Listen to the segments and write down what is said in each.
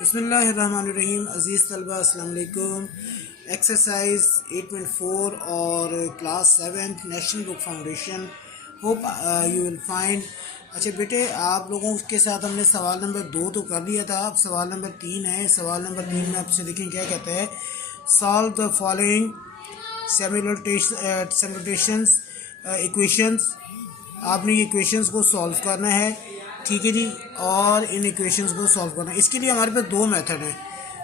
बिस्मिल्लाहिर्रहमानिर्रहीम। अज़ीज़ तलबा अस्सलाम वालेकुम। एक्सरसाइज 8.4 और class 7th national book foundation. Hope you will find. अच्छा बेटे, आप लोगों के साथ हमने सवाल नंबर 2 तो कर लिया था। अब सवाल नंबर 3 है। सवाल नंबर 3 में आपसे देखें क्या कहता है। Solve the following simulations equations. आपने ये इक्वेशंस को सॉल्व करना है, ठीक है जी। और इन इक्वेशंस को सॉल्व करना है। इसके लिए हमारे पास दो मेथड हैं,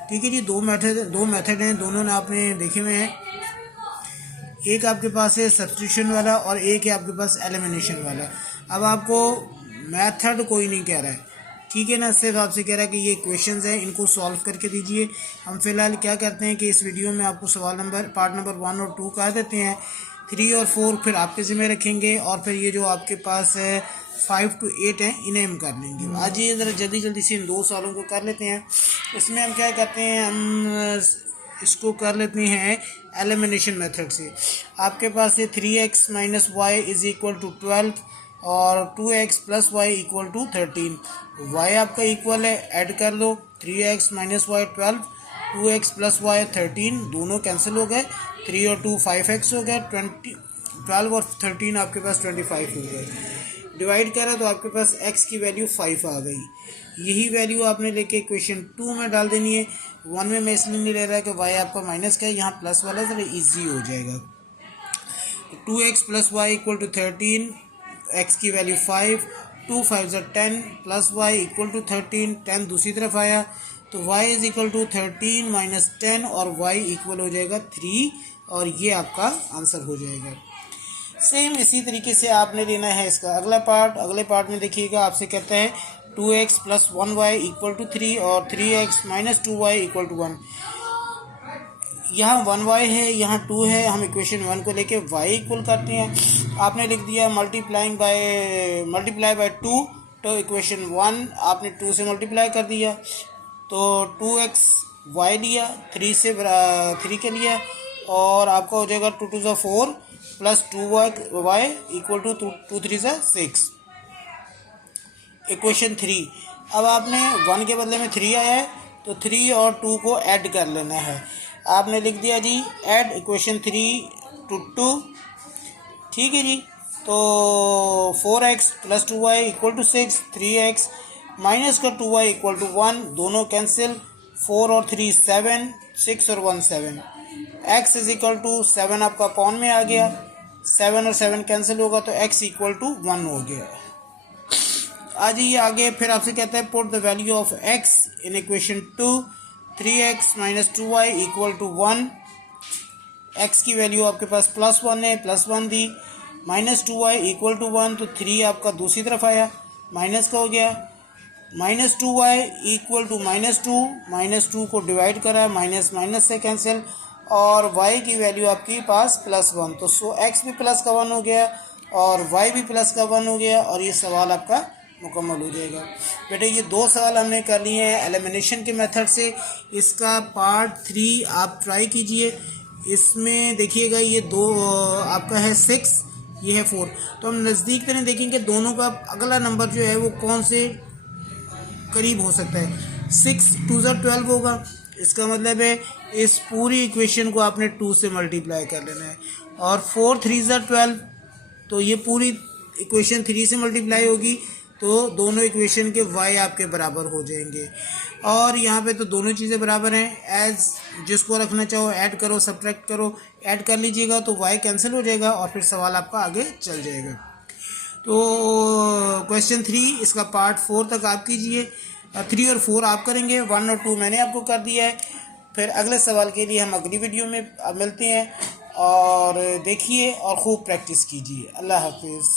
ठीक है जी। दो मेथड हैं, दोनों ने आपने देखे हुए हैं। एक आपके पास है सब्स्टिट्यूशन वाला और एक है आपके पास एलिमिनेशन वाला। अब आपको मेथड कोई नहीं कह रहा है, ठीक है ना, सिर्फ आपसे कह रहा है कि ये इक्वेशंस हैं, इनको सॉल्व करके दीजिए। हम फिलहाल क्या करते हैं कि इस वीडियो में आपको सवाल नंबर पार्ट नंबर 1 और 2 कर देते हैं। 3 और 4 फिर आपके ज़िम्मे रखेंगे और फिर ये जो आपके पास है 5 to 8 हैं, इन्हें हम कर लेंगे। आज ये ज़रा जल्दी जल्दी से इन दो सवालों को कर लेते हैं। इसमें हम क्या करते हैं, हम इसको कर लेते हैं एलिमिनेशन मेथड से। आपके पास है 3x minus y is equal to 12 और 2x plus y equal to 13। y आपका इक्वल है, ऐड कर लो। 3x minus y 12, 2x plus y 13, दोनों कैंसिल हो गए। 3 और 2 5x हो गए। 12 और 13 आपके पास 25 हो गए। डिवाइड करा तो आपके पास x की वैल्यू 5 आ गई। यही वैल्यू आपने लेके इक्वेशन 2 में डाल देनी है। 1 में मैं इसलिए नहीं ले रहा कि y आपका माइनस का है, यहाँ प्लस वाला जरा ईजी हो जाएगा। 2x plus y equal to 13, x की value 5, 2 5 10 plus y equal to 13, 10 दूसरी तरफ आया तो y is equal to 13 minus 10 और y इक्वल हो जाएगा 3 और ये आपका आंसर हो जाएगा। सेम इसी तरीके से आपने लेना है इसका अगला पार्ट। अगले पार्ट में देखिएगा, आपसे कहता है 2x plus 1y equal to 3 और 3x minus 2y equal to 1। यहाँ 1y है, यहाँ 2 है। हम इक्वेशन 1 को लेके y इक्वल करते हैं। आपने लिख दिया मल्टीप्लाई बाय 2, तो इक्वेशन 1 आपने 2 से मल्टीप्लाई कर दिया तो 2x y लिया, 3 से 3 के लिया और आपका हो जाएगा 2 2 4 plus 2y equal to 2 3 6। Equation 3। अब आपने 1 के बदले में 3 आया है तो 3 और 2 को ऐड कर लेना है। आपने लिख दिया जी ऐड इक्वेशन 3 टू 2, ठीक है जी। तो 4x plus 2y equal to 6, 3x minus का 2y इक्वल टू 1, दोनों कैंसिल। 4 और 3 7, 6 और 1 7। x इज इक्वल टू 7 आपका पॉन में आ गया, 7 और 7 कैंसिल होगा तो x इक्वल टू 1 हो गया। आज ये आगे फिर आपसे कहता है put the value of x in equation 2, 3x minus 2y equal to 1। x की वैल्यू आपके पास प्लस 1 है, प्लस 1 दी, माइनस 2y इक्वल टू 1 तो 3 आपका दूसरी तरफ आया, माइनस का हो गया। Minus 2y equal to minus 2 को डिवाइड करा, माइनस माइनस से कैंसिल और y की वैल्यू आपके पास प्लस 1, तो x भी प्लस का 1 हो गया और y भी प्लस का 1 हो गया और ये सवाल आपका मुकम्मल हो जाएगा। बेटे ये दो सवाल हमने कर लिए हैं एलिमिनेशन के मेथड से। इसका पार्ट 3 आप ट्राई कीजिए। इसमें देखिएगा ये दो आपका है 6, ये है 4, तो हम नज़दीक तरह देखेंगे दोनों का अगला नंबर जो है वो कौन से करीब हो सकता है। 6 2 12 होगा, इसका मतलब है इस पूरी इक्वेशन को आपने 2 से मल्टीप्लाई कर लेना है। और 4 3 12, तो ये पूरी इक्वेशन 3 से मल्टीप्लाई होगी तो दोनों इक्वेशन के y आपके बराबर हो जाएंगे। और यहाँ पे तो दोनों चीज़ें बराबर हैं। एज जिसको रखना चाहो ऐड करो, सब्ट्रैक्ट करो, ऐड कर लीजिएगा तो y कैंसिल हो जाएगा और फिर सवाल आपका आगे चल जाएगा। तो क्वेश्चन 3 इसका पार्ट 4 तक आप कीजिए। 3 और 4 आप करेंगे, 1 और 2 मैंने आपको कर दिया है। फिर अगले सवाल के लिए हम अगली वीडियो में मिलते हैं और देखिए और खूब प्रैक्टिस कीजिए। अल्लाह हाफिज़।